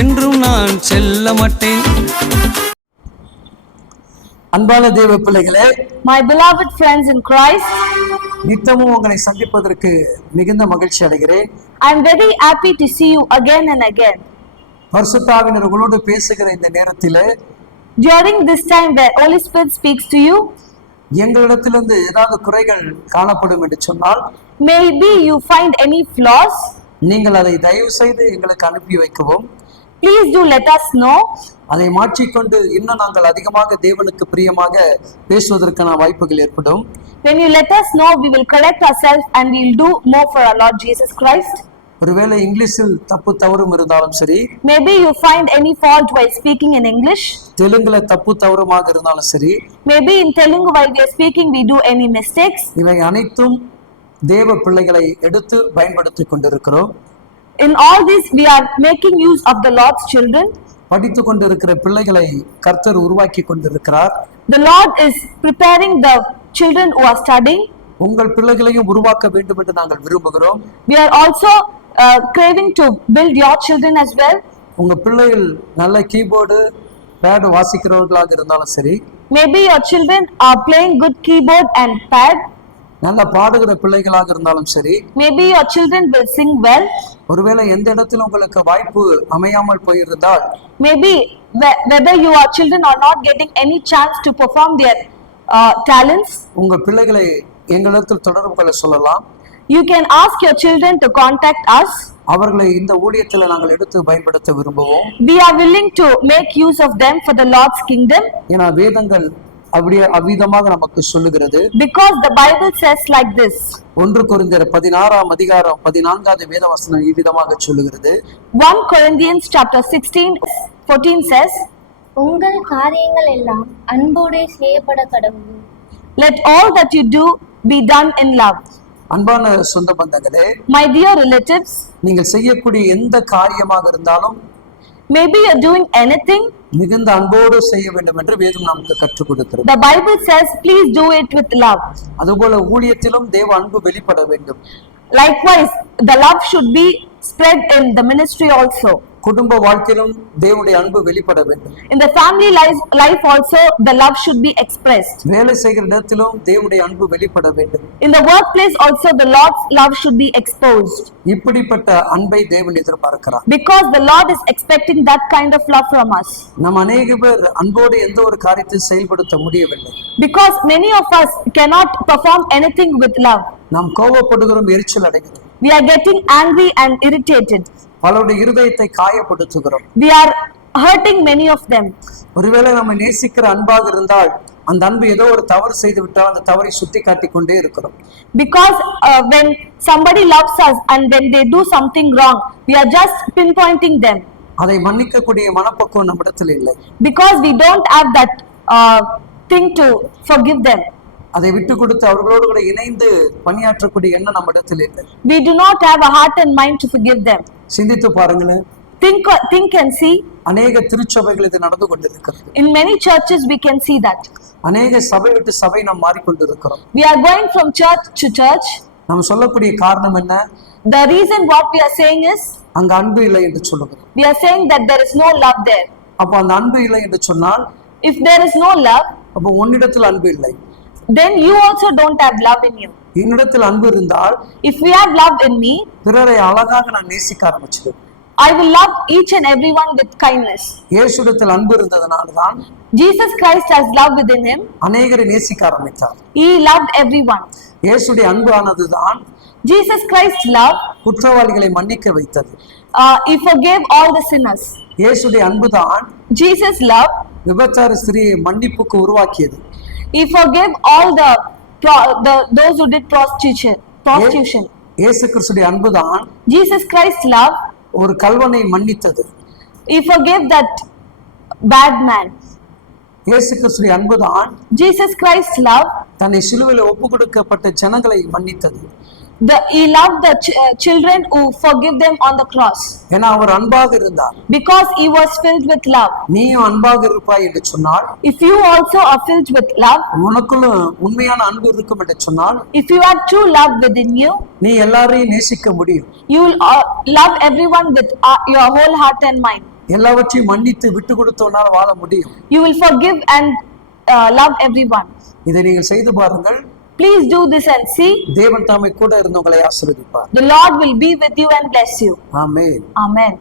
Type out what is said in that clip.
என்றும் நான் செல்ல மாட்டேன். அன்பான தேவ பிள்ளைகளே, my beloved friends in Christ, நித்தமும் உங்களை சந்திப்பதற்கு மிகுந்த மகிழ்ச்சி அடைகிறேன். I am very happy to see you again and again. பரிசுத்த ஆவியானவர் உங்களோடு பேசுகிற இந்த நேரத்திலே, during this time where Holy Spirit speaks to you, எங்களிடத்திலிருந்து ஏதாவது குறைகள் காணப்படும் என்று சொன்னால், maybe you find any flaws, நீங்கள் அதை தயவு செய்து எங்களுக்கு அனுப்பி வைக்கவும். please do let us know. அதை மாற்றிக்கொண்டு இன்னும் நாங்கள் அதிகமாக தேவனுக்கு பிரியமாக பேசுவதற்கான வாய்ப்புகள் ஏற்படும். When you let us know, we will correct ourselves and we will do more for our Lord Jesus Christ. ஒருவேளை இங்கிலீஷில் தப்பு தவறும் இருந்தாலும் சரி, maybe you find any fault while speaking in English, தெலுங்குல தப்பு தவறுமாக இருந்தாலும் சரி, maybe in Telugu while we are speaking we do any mistakes. இவை அனைத்தும் தேவ பிள்ளைகளை எடுத்து பயன்படுத்திக் கொண்டிருக்கிறோம். In all this we are making use of the Lord's children. படித்து கொண்டிருக்கிற பிள்ளைகளை கர்த்தர் உருவாக்கி கொண்டிருக்கிறார். The Lord is preparing the children who are studying. உங்கள் பிள்ளைகளையும் உருவாக்க வேண்டும் என்று நாங்கள் விரும்புகிறோம். We are also craving to build your children as well. உங்க பிள்ளைகள் நல்ல கீபோர்டு பேட் வாசிக்கிறவர்களாக இருந்தாலும் சரி, maybe your children are playing good keyboard and pad, நல்ல பாடுகிற பிள்ளைகளாக இருந்தாலும் சரி, maybe your children will sing well. ஒருவேளை எந்த இடத்துல உங்களுக்கு வாய்ப்பு அமையாமல் போயிருந்தால், maybe whether your children are not getting any chance to perform their talents, உங்க பிள்ளைகளை எங்களிடத்தில் தொடர்பு கொள்ள சொல்லலாம். you can ask your children to contact us. அவர்களை இந்த ஊழியத்தில் நாங்கள் எடுத்து பயன்படுத்த விரும்புவோம். We are willing to make use of them for the Lord's kingdom. ஏன்னா வேதங்கள் அப்படியே அவ்விதமாக நமக்கு சொல்லுகிறது. Because the Bible says like this. 1 கொரிந்தியர் 16ஆம் அதிகாரம் 14வது வேத வசனம் இவ்விதமாக சொல்லுகிறது. 1 Corinthians chapter 16:14 says, உங்கள் காரியங்கள் எல்லாம் அன்போடே செய்யப்பட கடவுள். let all that you do be done in love. அன்பான சொந்த பந்தங்களே, my dear relatives, நீங்கள் செய்யக்கூடிய எந்த காரியமாக இருந்தாலும், maybe you are doing anything, மிகுந்த அன்போடு செய்ய வேண்டும் என்று வேதம் நமக்கு கற்றுக் கொடுக்கிறது. the Bible says please do it with love. அதுபோல ஊழியத்திலும் தேவ அன்பு வெளிப்பட வேண்டும். likewise the love should be spread in the ministry also. குடும்ப வாழ்க்கையிலும் தேவனுடைய அன்பு வெளிப்பட வேண்டும். in the family life also the love should be expressed. வேலை செய்கிற இடத்திலும் தேவனுடைய அன்பு வெளிப்பட வேண்டும். in the workplace also the Lord's love should be exposed. இப்படிப்பட்ட அன்பை தேவன் எதிர்பார்க்கிறார். because the Lord is expecting that kind of love from us. நாம் அநேக பேர் அன்போடு எந்த ஒரு காரியத்தை செயல்படுத்த முடியவில்லை. because many of us cannot perform anything with love. நாம் கோபப்படுகிறோம், எரிச்சல் அடைகிறோம். we are getting angry and irritated. பலருடைய இருதயத்தை காயப்படுத்துகிறோம். we are hurting many of them. ஒருவேளை நம்ம நேசிக்கிற அன்பாக இருந்தால், அந்த அன்பு ஏதோ ஒரு தவறு செய்து விட்டால் அந்த தவறை சுட்டி காட்டிக் கொண்டே இருக்கிறோம். because when somebody loves us and when they do something wrong, we are just pinpointing them. அதை மன்னிக்கக்கூடிய மனப்பக்குவம் நம்மிடத்தில் இல்லை. because we don't have that thing to forgive them. அதை விட்டு கொடுத்து அவர்களோடு கூட இணைந்து பணியாற்றக்கூடிய எண்ணம் நம்மிடத்தில் இல்லை. we do not have a heart and mind to forgive them. சிந்தித்து பாருங்களேன். think and see. அநேக திருச்சபைகள் இது நடந்து கொண்டிருக்கிறது. in many churches we can see that. அநேக சபை விட்டு சபை நாம் மாறிக்கொண்டிருக்கிறோம். we are going from church to church. நாம் சொல்லக்கூடிய காரணம் என்ன? the reason what we are saying is, அங்க அன்பு இல்லை என்று சொல்லுகிறோம். we are saying that there is no love there. அப்போ அந்த அன்பு இல்லை என்று சொன்னால், if there is no love, அப்போ உன்னிடத்தில் அன்பு இல்லை. then you also don't have love in you. என்னிடத்தில் அன்பு இருந்தால், if we have love in me, பிறரை அழகாக நான் நேசிக்க ஆரம்பிச்சிடுவேன். I will love each and everyone with kindness. இயேசுவிடத்தில் அன்பு இருந்ததனால்தான் Jesus Christ has love within him. அநேகரை நேசிக்க ஆரம்பித்தார். He loved everyone. இயேசுடைய அன்பு ஆனதுதான் Jesus Christ's love, குற்றவாளிகளை மன்னிக்க வைத்தது. he forgave all the sinners. இயேசுடைய அன்புதான் Jesus love, விபச்சார ஸ்திரியை மன்னிப்புக்கு உருவாக்கியது. he forgave all those who did prostitution. இயேசு கிறிஸ்துடைய அன்புதான் Jesus Christ's love, ஒரு கல்வனை மன்னித்தது. he forgave that bad man. இயேசு கிறிஸ்துடைய அன்புதான் Jesus Christ's love, தன்னை சிலுவையில் ஒப்பு கொடுக்கப்பட்ட ஜனங்களை மன்னித்தது. he loved the children who forgive them on the cross. ஏன்னா அவர் அன்பாக இருந்தார். because he was filled with love. நீயும் அன்பாக இருப்பாய் என்று சொன்னால், if you also are filled with love, உனக்குள்ள உண்மையான அன்பு இருக்கும் என்று சொன்னால், if you have true love within you, நீ எல்லாரையும் நேசிக்க முடியும். you will love everyone with your whole heart and mind. எல்லாவற்றையும் மன்னித்து விட்டு கொடுத்தோனால் வாழ முடியும். You will forgive and love everyone. இதை நீங்கள் செய்து பாருங்கள். Please do this and see. தேவன் தாமே கூட இருந்து உங்களை ஆசீர்வதிப்பார். The Lord will be with you and bless you. Amen. Amen.